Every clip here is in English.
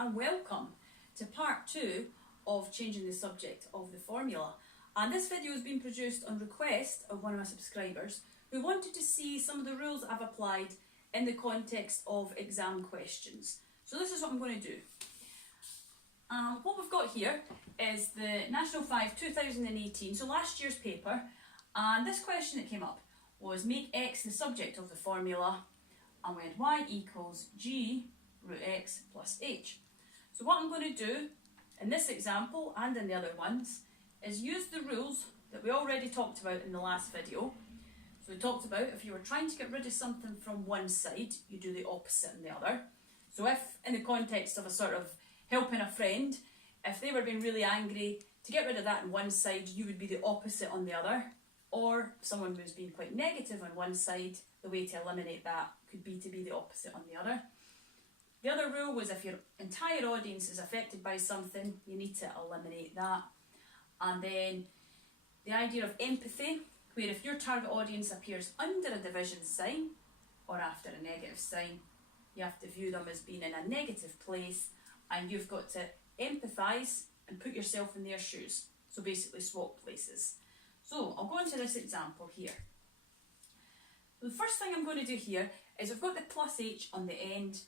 and welcome to part 2 of changing the subject of the formula. And this video has been produced on request of one of my subscribers who wanted to see some of the rules I've applied in the context of exam questions. So this is what I'm going to do. What we've got here is the National 5 2018, so last year's paper, and this question that came up was make x the subject of the formula, and we had y equals g root x plus h. So what I'm going to do in this example and in the other ones is use the rules that we already talked about in the last video. So we talked about if you were trying to get rid of something from one side, you do the opposite on the other. So if in the context of a sort of helping a friend, if they were being really angry, to get rid of that on one side, you would be the opposite on the other. Or if someone was being quite negative on one side, the way to eliminate that could be to be the opposite on the other. The other rule was if your entire audience is affected by something, you need to eliminate that. And then the idea of empathy, where if your target audience appears under a division sign or after a negative sign, you have to view them as being in a negative place, and you've got to empathise and put yourself in their shoes. So basically swap places. So I'll go into this example here. The first thing I'm going to do here is we've got the plus h on the end.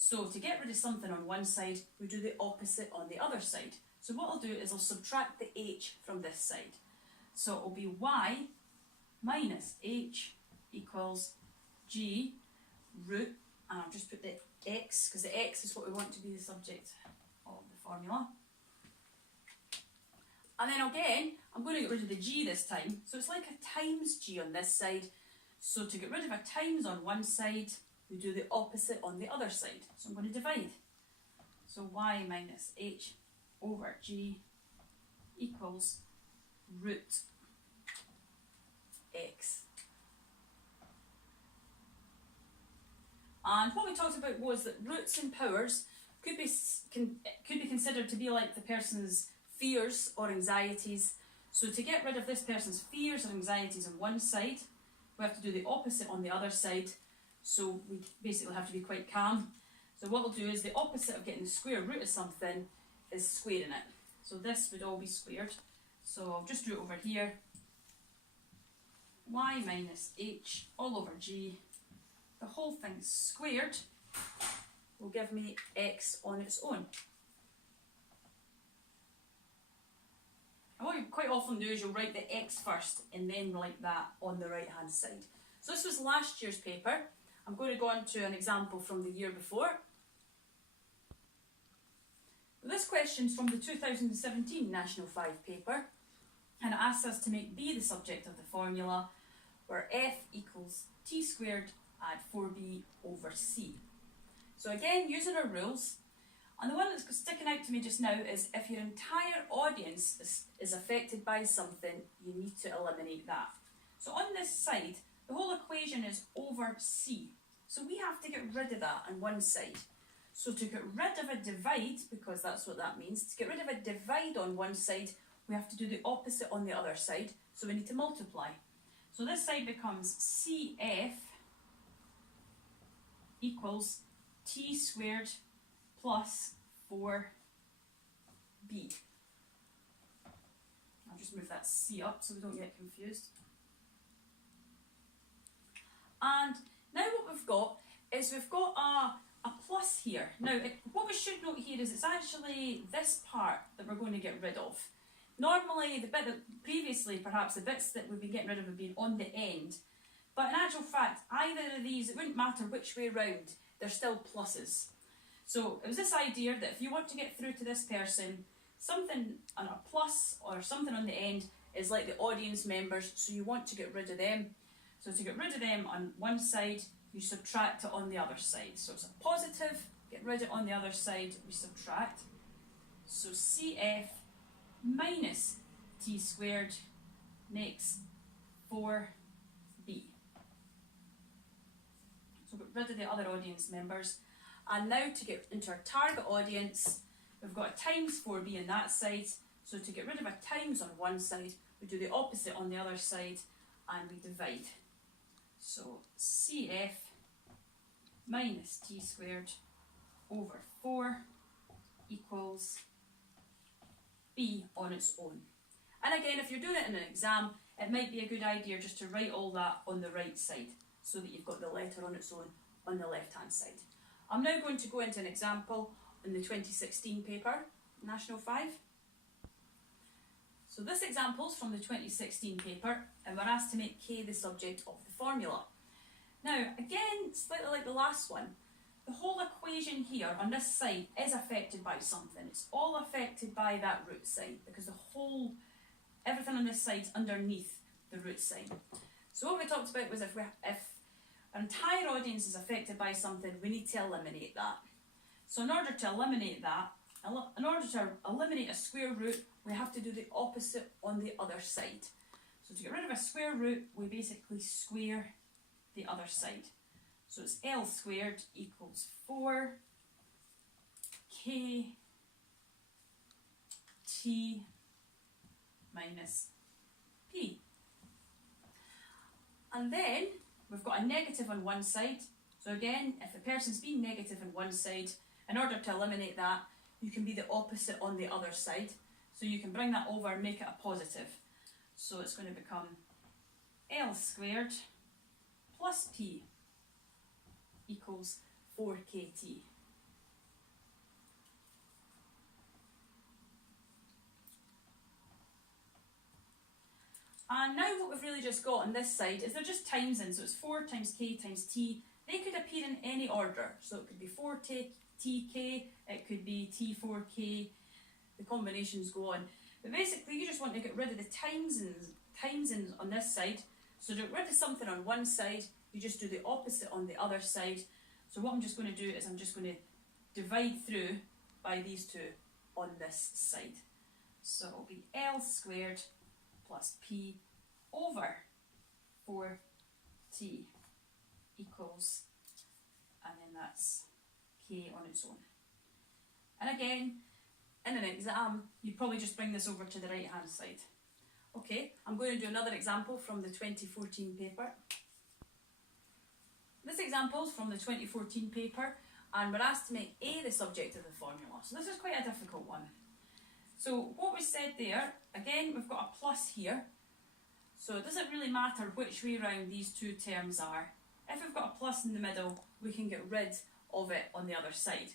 So to get rid of something on one side, we do the opposite on the other side. So what I'll do is I'll subtract the h from this side. So it will be y minus h equals g root, and I'll just put the x, because the x is what we want to be the subject of the formula. And then again, I'm going to get rid of the g this time. So it's like a times g on this side. So to get rid of a times on one side, we do the opposite on the other side. So I'm going to divide. So y minus h over g equals root x. And what we talked about was that roots and powers could be considered to be like the person's fears or anxieties. So to get rid of this person's fears or anxieties on one side, we have to do the opposite on the other side. So we basically have to be quite calm. So what we'll do is the opposite of getting the square root of something is squaring it. So this would all be squared. So I'll just do it over here. Y minus h all over g, the whole thing squared, will give me x on its own. And what you quite often do is you'll write the x first and then write that on the right hand side. So this was last year's paper. I'm going to go on to an example from the year before. This question is from the 2017 National 5 paper, and it asks us to make b the subject of the formula, where f equals t squared add 4b over c. So again, using our rules, and the one that's sticking out to me just now is if your entire audience is affected by something, you need to eliminate that. So on this side, the whole equation is over c. So we have to get rid of that on one side. So to get rid of a divide, because that's what that means, to get rid of a divide on one side, we have to do the opposite on the other side. So we need to multiply. So this side becomes CF equals t squared plus 4b. I'll just move that c up so we don't get confused. And now what we've got is we've got a plus here. Now, what we should note here is it's actually this part that we're going to get rid of. Normally, the bit that previously, perhaps the bits that we've been getting rid of have been on the end. But in actual fact, either of these, it wouldn't matter which way round, they're still pluses. So it was this idea that if you want to get through to this person, something on a plus or something on the end is like the audience members, so you want to get rid of them. So to get rid of them on one side, you subtract it on the other side. So it's a positive, get rid of it on the other side, we subtract. So CF minus t squared makes 4b. So get rid of the other audience members. And now to get into our target audience, we've got a times 4b on that side. So to get rid of a times on one side, we do the opposite on the other side and we divide. So CF minus t squared over 4 equals b on its own. And again, if you're doing it in an exam, it might be a good idea just to write all that on the right side so that you've got the letter on its own on the left-hand side. I'm now going to go into an example in the 2016 paper, National 5. So this example is from the 2016 paper, and we're asked to make k the subject of the formula. Now, again, slightly like the last one, the whole equation here on this side is affected by something. It's all affected by that root sign because everything on this side is underneath the root sign. So what we talked about was if our entire audience is affected by something, we need to eliminate that. So in order to eliminate that, in order to eliminate a square root, we have to do the opposite on the other side. So to get rid of a square root, we basically square the other side. So it's L squared equals 4 k t minus p. And then we've got a negative on one side. So again, if a person's been negative on one side, in order to eliminate that, you can be the opposite on the other side. So you can bring that over and make it a positive. So it's going to become L squared plus p equals 4kt. And now what we've really just got on this side is they're just times in, so it's 4 times k times t. They could appear in any order, so it could be 4tk, it could be t4k, the combinations go on. But basically you just want to get rid of the times ins on this side. So to get rid of something on one side, you just do the opposite on the other side. So what I'm just going to do is I'm just going to divide through by these two on this side. So it'll be L squared plus p over 4t equals, and then that's k on its own. And again, in an exam, you'd probably just bring this over to the right hand side. Okay, I'm going to do another example from the 2014 paper. This example is from the 2014 paper, and we're asked to make a the subject of the formula. So this is quite a difficult one. So what we said there, again, we've got a plus here. So it doesn't really matter which way round these two terms are. If we've got a plus in the middle, we can get rid of it on the other side.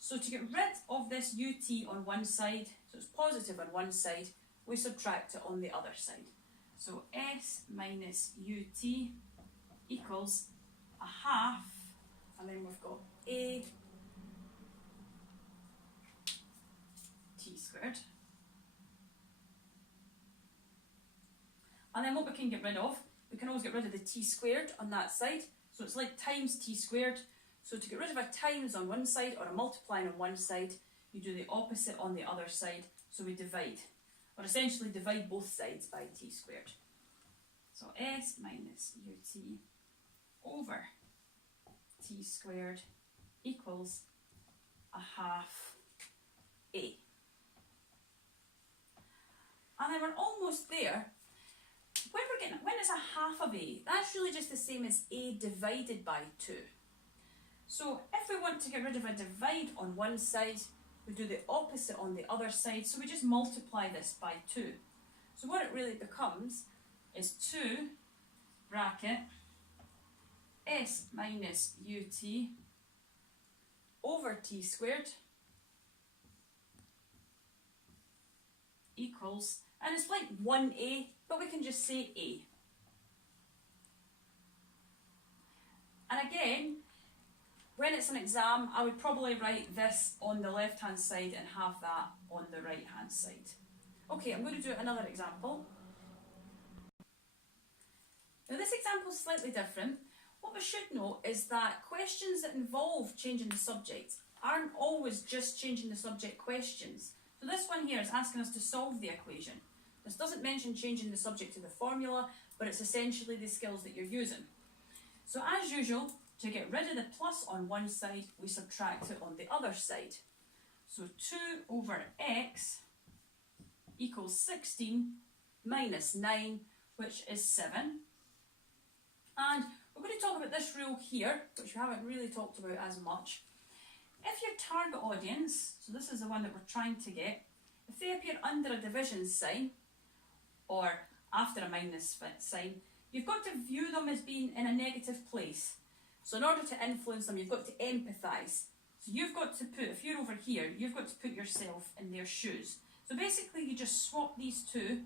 So to get rid of this ut on one side, so it's positive on one side, we subtract it on the other side. So s minus ut equals a half, and then we've got a t squared. And then what we can get rid of, we can always get rid of the t squared on that side. So it's like times t squared. So to get rid of a times on one side or a multiplying on one side, you do the opposite on the other side. So we divide, or essentially divide both sides by t squared. So s minus ut over t squared equals a half a. And then we're almost there. When it's a half of a, that's really just the same as a divided by 2. So if we want to get rid of a divide on one side, we do the opposite on the other side, so we just multiply this by 2. So what it really becomes is 2 bracket s minus ut over t squared equals, and it's like 1a, but we can just say a. And again, when it's an exam, I would probably write this on the left hand side and have that on the right hand side. Okay, I'm going to do another example. Now this example is slightly different. What we should know is that questions that involve changing the subject aren't always just changing the subject questions. So this one here is asking us to solve the equation. This doesn't mention changing the subject to the formula, but it's essentially the skills that you're using. So as usual, to get rid of the plus on one side, we subtract it on the other side. So 2 over x equals 16 minus 9, which is 7. And we're going to talk about this rule here, which we haven't really talked about as much. If your target audience, so this is the one that we're trying to get, if they appear under a division sign or after a minus sign, you've got to view them as being in a negative place. So in order to influence them, you've got to empathise. So you've got to put, if you're over here, you've got to put yourself in their shoes. So basically you just swap these two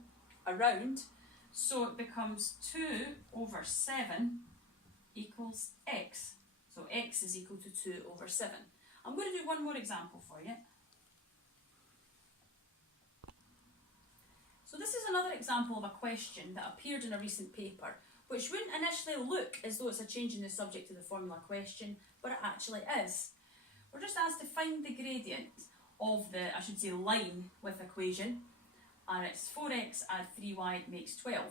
around, so it becomes 2 over 7 equals x. So x is equal to 2 over 7. I'm going to do one more example for you. So this is another example of a question that appeared in a recent paper, which wouldn't initially look as though it's a change in the subject of the formula question, but it actually is. We're just asked to find the gradient of the, I should say, line with equation, and it's 4x add 3y makes 12.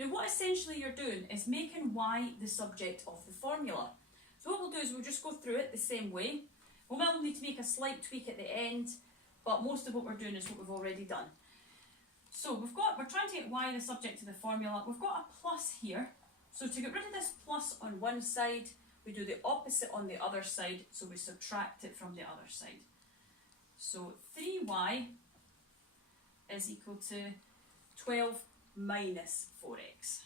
Now what essentially you're doing is making y the subject of the formula. So what we'll do is we'll just go through it the same way. We will need to make a slight tweak at the end, but most of what we're doing is what we've already done. So we're trying to get y the subject of the formula. We've got a plus here. So to get rid of this plus on one side, we do the opposite on the other side, so we subtract it from the other side. So 3y is equal to 12 minus 4x.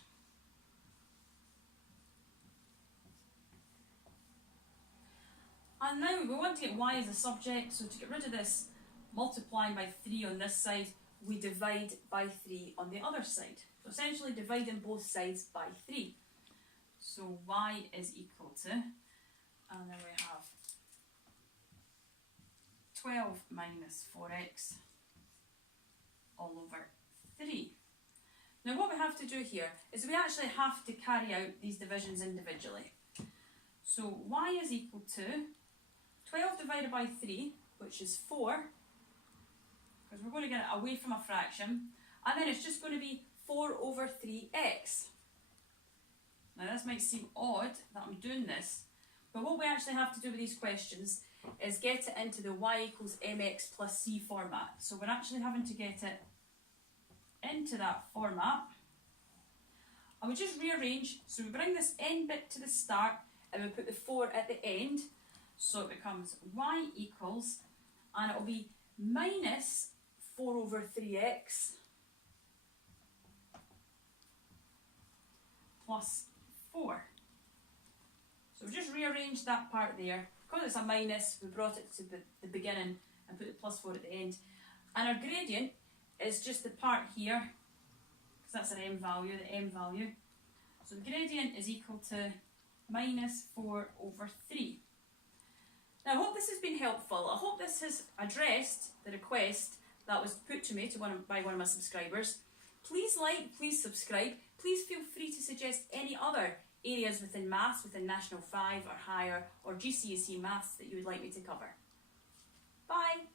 And now we want to get y as a subject, so to get rid of this multiplying by 3 on this side, we divide by 3 on the other side. So essentially dividing both sides by 3. So y is equal to, and then we have 12 minus 4x all over 3. Now what we have to do here is we actually have to carry out these divisions individually. So y is equal to 12 divided by 3, which is 4, because we're going to get it away from a fraction, and then it's just going to be 4 over 3x. Now this might seem odd that I'm doing this, but what we actually have to do with these questions is get it into the y equals mx plus c format. So we're actually having to get it into that format, and we just rearrange. So we bring this end bit to the start and we put the 4 at the end, so it becomes y equals, and it will be minus 4 over 3x plus 4. So we just rearranged that part there. Because it's a minus, we brought it to the beginning and put the plus 4 at the end. And our gradient is just the part here, because that's an m value, the m value. So the gradient is equal to minus 4 over 3. Now I hope this has been helpful. I hope this has addressed the request that was put to me by one of my subscribers. Please like, please subscribe. Please feel free to suggest any other areas within maths, within National 5 or higher, or GCSE Maths that you would like me to cover. Bye!